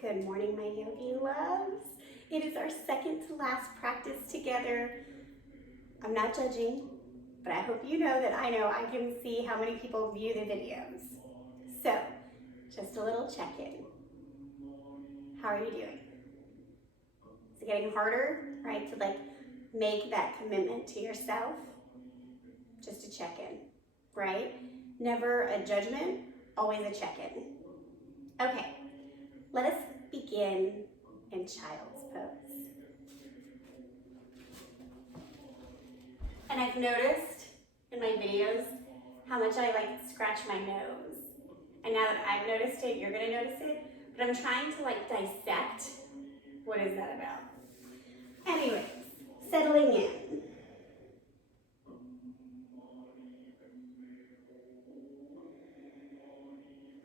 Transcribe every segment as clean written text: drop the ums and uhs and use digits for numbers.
Good morning, my yogi loves. It is our second to last practice together. I'm not judging, but I hope you know that I can see how many people view the videos. So, just a little check-in. How are you doing? Is it getting harder, right, to make that commitment to yourself? Just a check-in, right? Never a judgment, always a check-in. Okay, let us begin in child's pose. And I've noticed in my videos how much I scratch my nose. And now that I've noticed it, you're gonna notice it, but I'm trying to dissect what is that about. Anyways, settling in.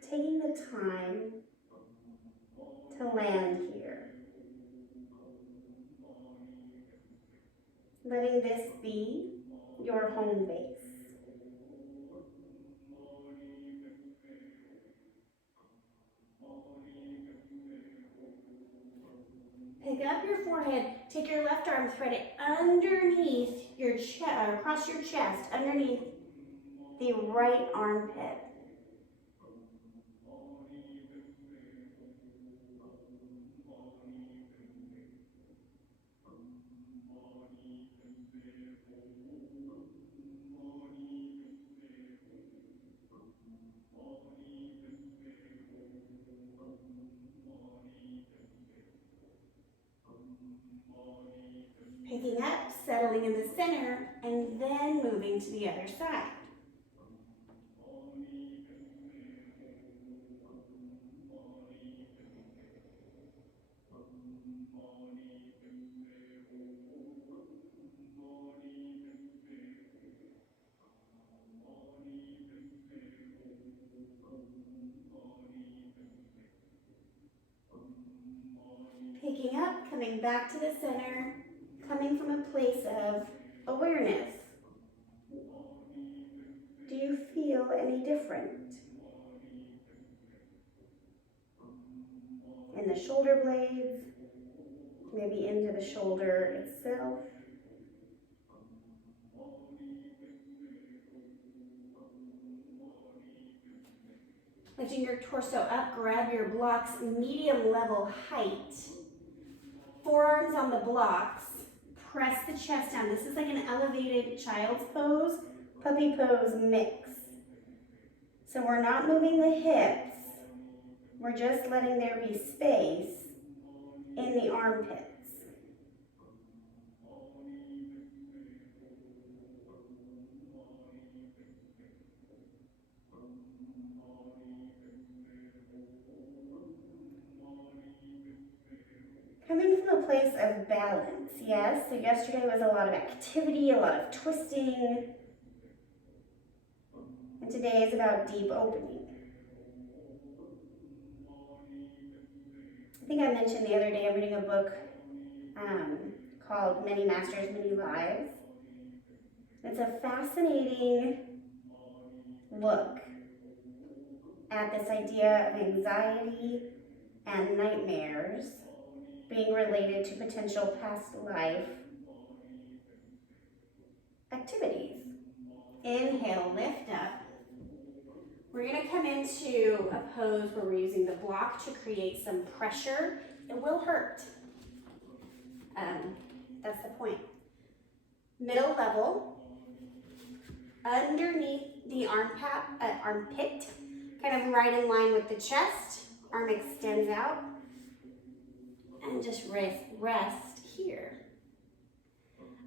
Taking the time to land here. Letting this be your home base. Pick up your forehead, take your left arm, thread it underneath your chest, across your chest, underneath the right armpit. Picking up, settling in the center, and then moving to the other side. Picking up, coming back to the center, coming from a place of awareness. Do you feel any different? In the shoulder blades, maybe into the shoulder itself. Lifting your torso up, grab your blocks, medium level height. Forearms on the blocks, press the chest down. This is like an elevated child's pose, puppy pose mix. So we're not moving the hips, we're just letting there be space in the armpits. Coming from a place of balance, yes? So yesterday was a lot of activity, a lot of twisting. And today is about deep opening. I think I mentioned the other day I'm reading a book called Many Masters, Many Lives. It's a fascinating look at this idea of anxiety and nightmares being related to potential past life activities. Inhale, lift up. We're gonna come into a pose where we're using the block to create some pressure. It will hurt. That's the point. Middle level, underneath the armpit, kind of right in line with the chest. Arm extends out. And just rest here.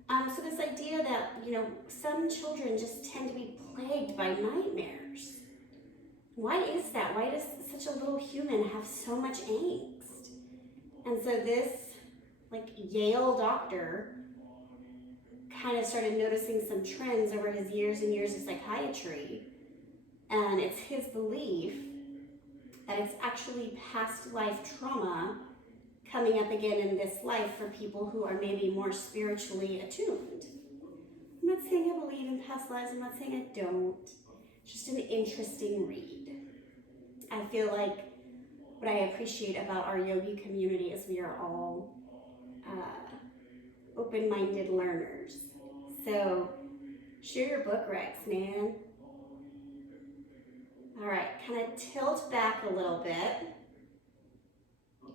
So this idea that, some children just tend to be plagued by nightmares. Why is that? Why does such a little human have so much angst? And so this, Yale doctor kind of started noticing some trends over his years and years of psychiatry. And it's his belief that it's actually past life trauma coming up again in this life for people who are maybe more spiritually attuned. I'm not saying I believe in past lives, I'm not saying I don't. It's just an interesting read. I feel like what I appreciate about our yogi community is we are all open-minded learners. So share your book, Rex, man. All right, kind of tilt back a little bit.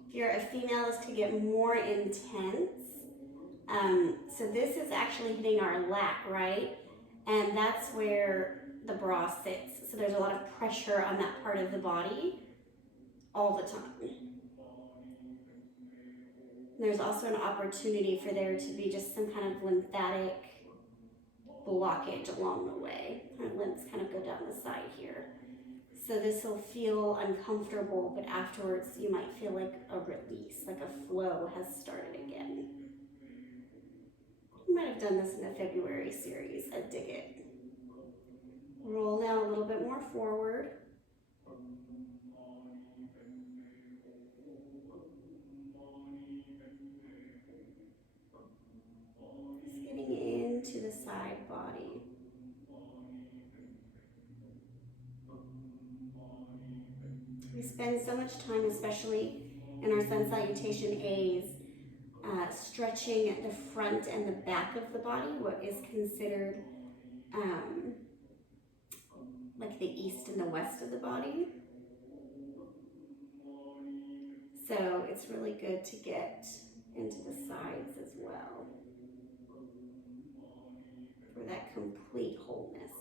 If you're a female, is to get more intense. So this is actually hitting our lat, right? And that's where the bra sits. So there's a lot of pressure on that part of the body all the time. There's also an opportunity for there to be just some kind of lymphatic blockage along the way. Our lymphs kind of go down the side here. So this will feel uncomfortable, but afterwards you might feel like a release, like a flow has started again. I might have done this in the February series. I dig it. Roll down a little bit more forward. Just getting into the side body. We spend so much time, especially in our sun salutation A's, stretching the front and the back of the body, what is considered like the east and the west of the body. So it's really good to get into the sides as well for that complete wholeness.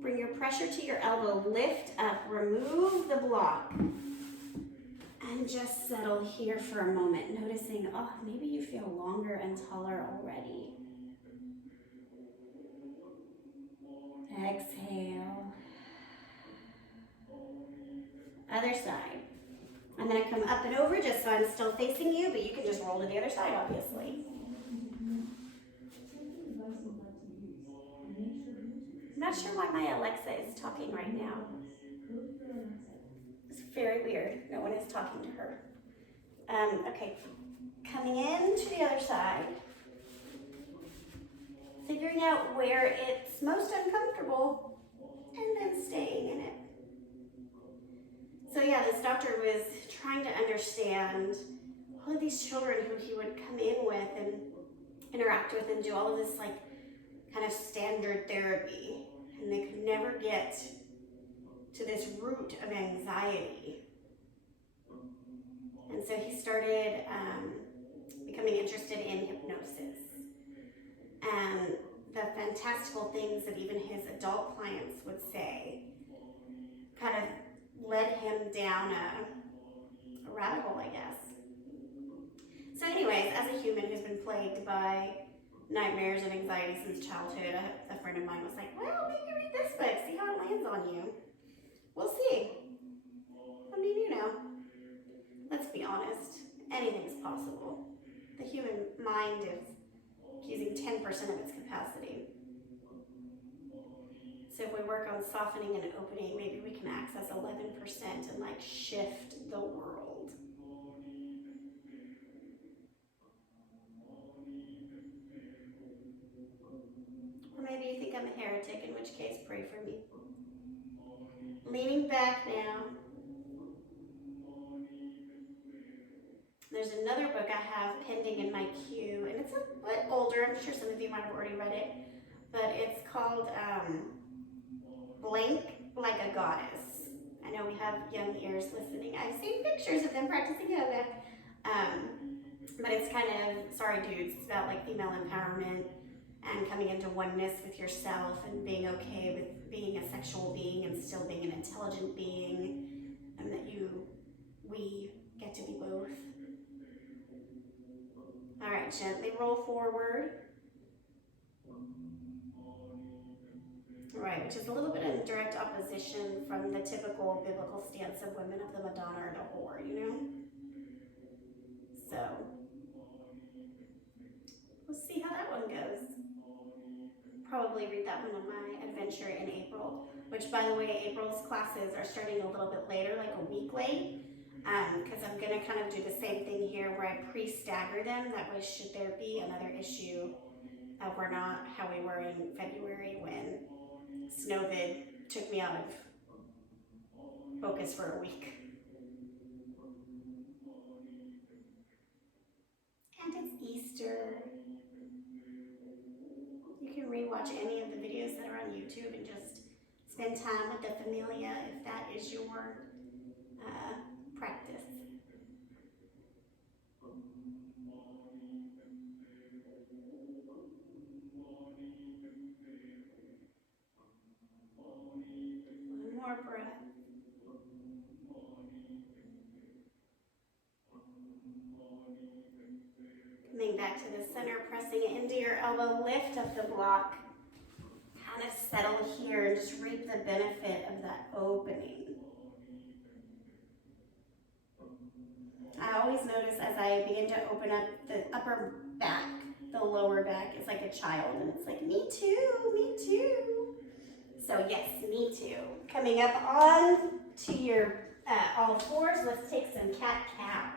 Bring your pressure to your elbow, lift up, remove the block, and just settle here for a moment, noticing, oh, maybe you feel longer and taller already. Exhale. Other side. I'm going to come up and over just so I'm still facing you, but you can just roll to the other side, obviously. I'm not sure why my Alexa is talking right now. It's very weird. No one is talking to her. Okay, coming in to the other side. Figuring out where it's most uncomfortable and then staying in it. So yeah, this doctor was trying to understand all of these children who he would come in with and interact with and do all of this like kind of standard therapy, and they could never get to this root of anxiety. And so he started becoming interested in hypnosis. And the fantastical things that even his adult clients would say kind of led him down a rabbit hole, I guess. So anyways, as a human who's been plagued by nightmares and anxiety since childhood, a friend of mine was like, well, maybe read this book, see how it lands on you. We'll see. I mean, you know, let's be honest, anything's possible. The human mind is using 10% of its capacity. So if we work on softening and opening, maybe we can access 11% and like shift the world. Or maybe you think I'm a heretic, in which case pray for me. Leaning back now. There's another book I have pending in my queue, and it's a bit older. I'm sure some of you might have already read it, but it's called Blank Like a Goddess. I know we have young ears listening. I've seen pictures of them practicing yoga, but it's kind of, sorry dudes, it's about like female empowerment and coming into oneness with yourself and being okay with being a sexual being and still being an intelligent being, and that we get to be both. All right, gently roll forward. All right, which is a little bit in direct opposition from the typical biblical stance of women of the Madonna or the whore, you know? So, we'll see how that one goes. Probably read that one on my adventure in April, which, by the way, April's classes are starting a little bit later, like a week late. Because I'm going to kind of do the same thing here where I pre-stagger them. That way, should there be another issue, we're not how we were in February when Snowvid took me out of focus for a week. And it's Easter. You can rewatch any of the videos that are on YouTube and just spend time with the familia if that is your practice. One more breath. Coming back to the center, pressing into your elbow, lift up the block. Kind of settle here and just reap the benefit of that opening. I always notice as I begin to open up the upper back, the lower back is like a child, and it's like, me too, me too. So yes, me too. Coming up on to your all fours, let's take some cat-cow.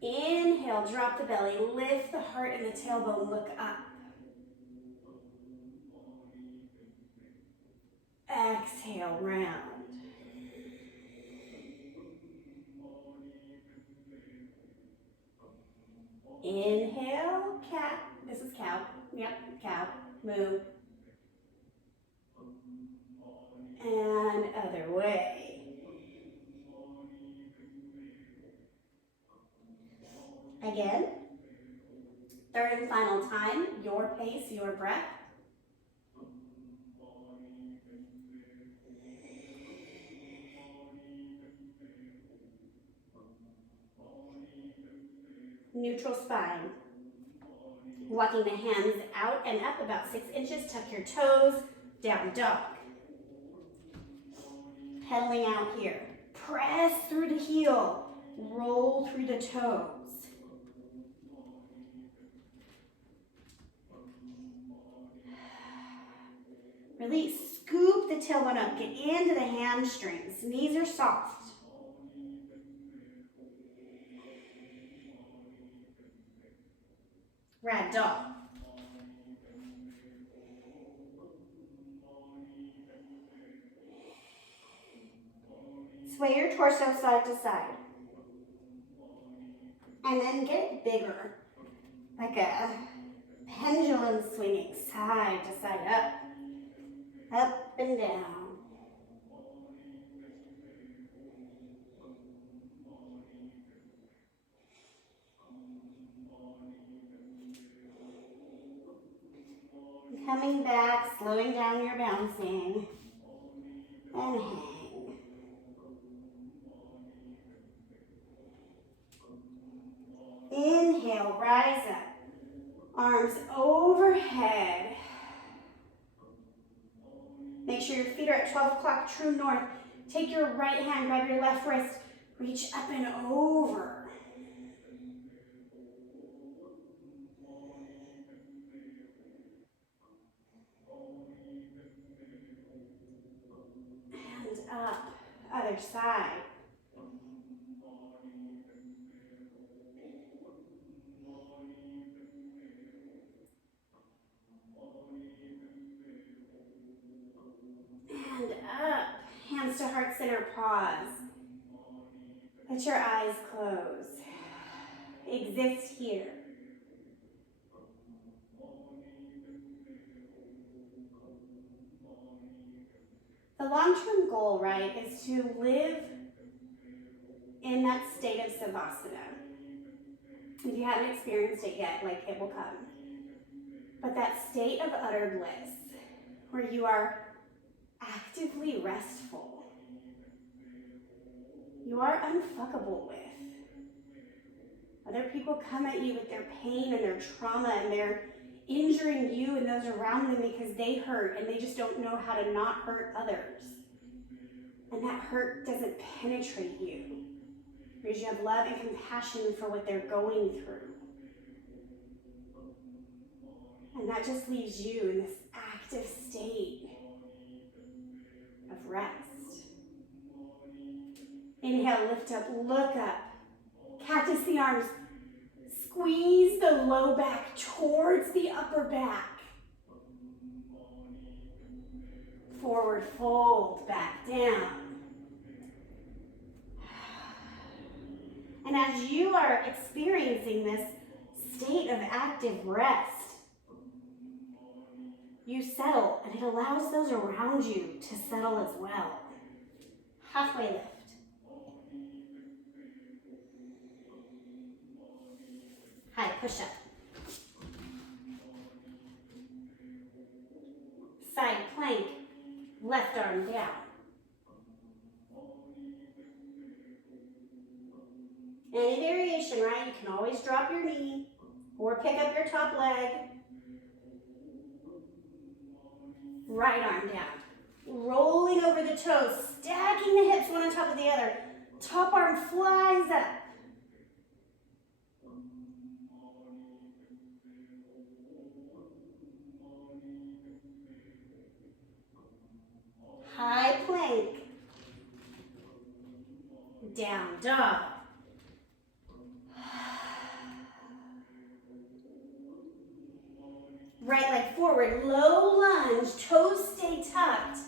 Inhale, drop the belly, lift the heart and the tailbone, look up. Exhale, round. Inhale, cat. This is cow. Yep, cow. Move. And other way. Again. Third and final time, your pace, your breath. Neutral spine. Walking the hands out and up about 6 inches. Tuck your toes. Down dog. Pedaling out here. Press through the heel. Roll through the toes. Release. Scoop the tailbone up. Get into the hamstrings. Knees are soft. Rag doll. Sway your torso side to side. And then get bigger. Like a pendulum swinging side to side, up. Up and down. Coming back, slowing down your bouncing. And hang. Inhale, rise up. Arms overhead. Make sure your feet are at 12 o'clock, true north. Take your right hand, grab your left wrist, reach up and over. And up, other side. And up, hands to heart center, pause. Let your eyes close. Exist here. The long-term goal, right, is to live in that state of savasana. If you haven't experienced it yet, like, it will come. But that state of utter bliss, where you are actively restful. You are unfuckable with. Other people come at you with their pain and their trauma, and they're injuring you and those around them because they hurt and they just don't know how to not hurt others. And that hurt doesn't penetrate you because you have love and compassion for what they're going through. And that just leaves you in this active state of rest. Inhale, lift up, look up. Cactus the arms. Squeeze the low back towards the upper back. Forward forward fold back down. And as you are experiencing this state of active rest, you settle, and it allows those around you to settle as well. Halfway lift. High push-up. Side plank, left arm down. Any variation, right? You can always drop your knee or pick up your top leg. Right arm down. Rolling over the toes, stacking the hips one on top of the other. Top arm flies up. High plank. Down dog. Right leg forward, low lunge, toes stay tucked.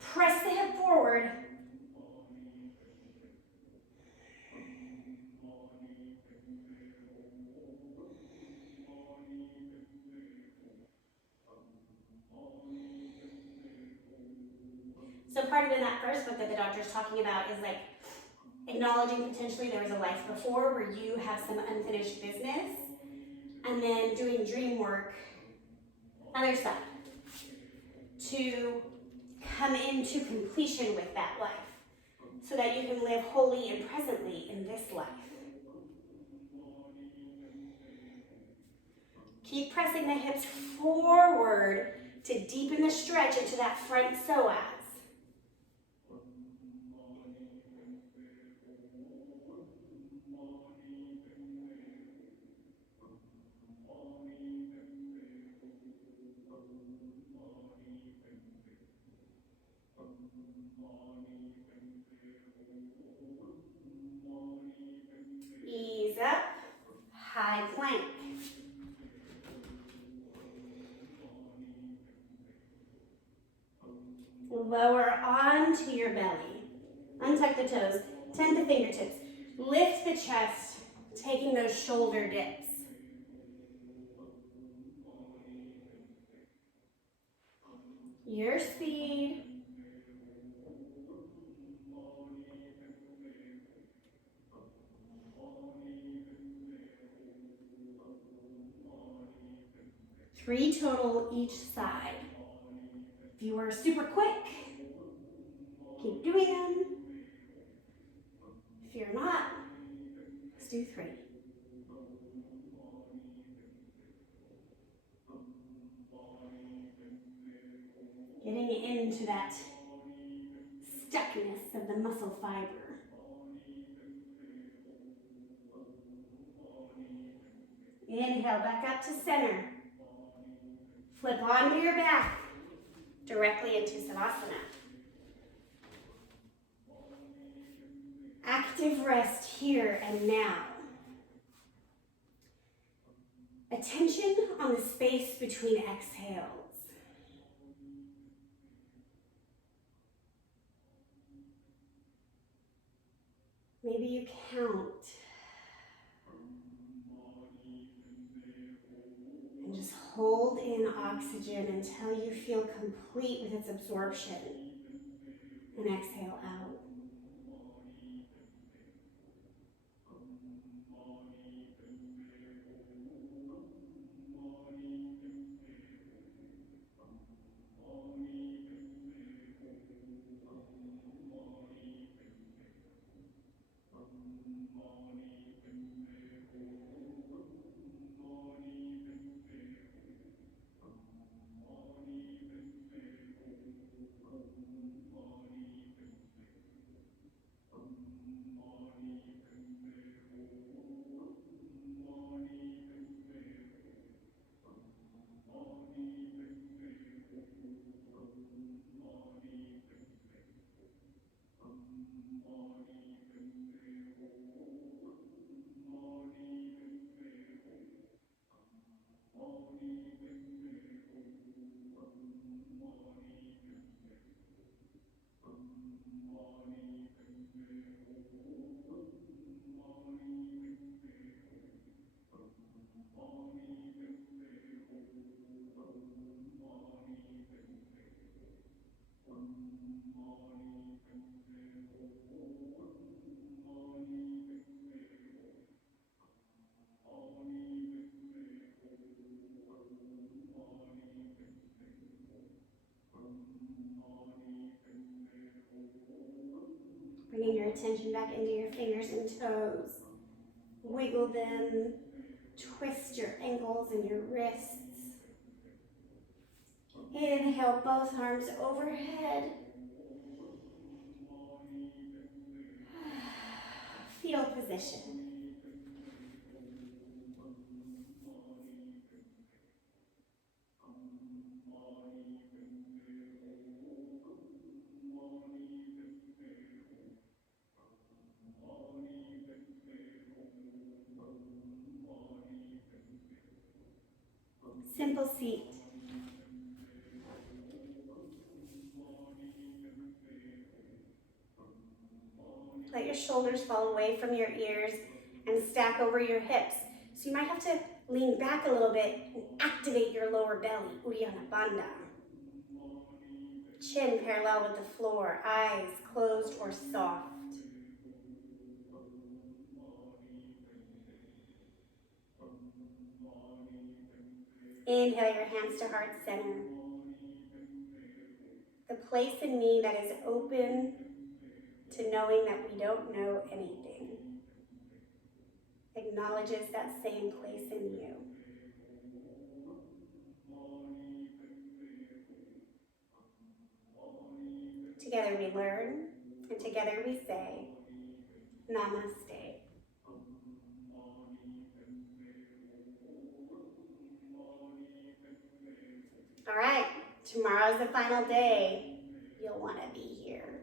Press the hip forward. So part of in that first book that the doctor's talking about is like acknowledging potentially there was a life before where you have some unfinished business, and then doing dream work, other side, to come into completion with that life so that you can live wholly and presently in this life. Keep pressing the hips forward to deepen the stretch into that front psoas. Ease up, high plank. Lower onto your belly. Untuck the toes, tent the fingertips. Lift the chest, taking those shoulder dips. Your speed. Three total each side. If you were super quick, keep doing them. If you're not, let's do 3. Getting into that stuckness of the muscle fiber. Inhale, back up to center. Flip onto your back, directly into Savasana. Active rest here and now. Attention on the space between exhales. Maybe you count. And just hold in oxygen until you feel complete with its absorption. And exhale out. attention back into your fingers and toes. Wiggle them, twist your ankles and your wrists. Inhale, both arms overhead. Fetal position. Simple seat. Let your shoulders fall away from your ears and stack over your hips. So you might have to lean back a little bit and activate your lower belly, Uddiyana Bandha. Chin parallel with the floor, eyes closed or soft. Inhale your hands to heart center. The place in me that is open to knowing that we don't know anything. Acknowledges that same place in you. Together we learn, and together we say, Namaste. All right, tomorrow's the final day. You'll want to be here.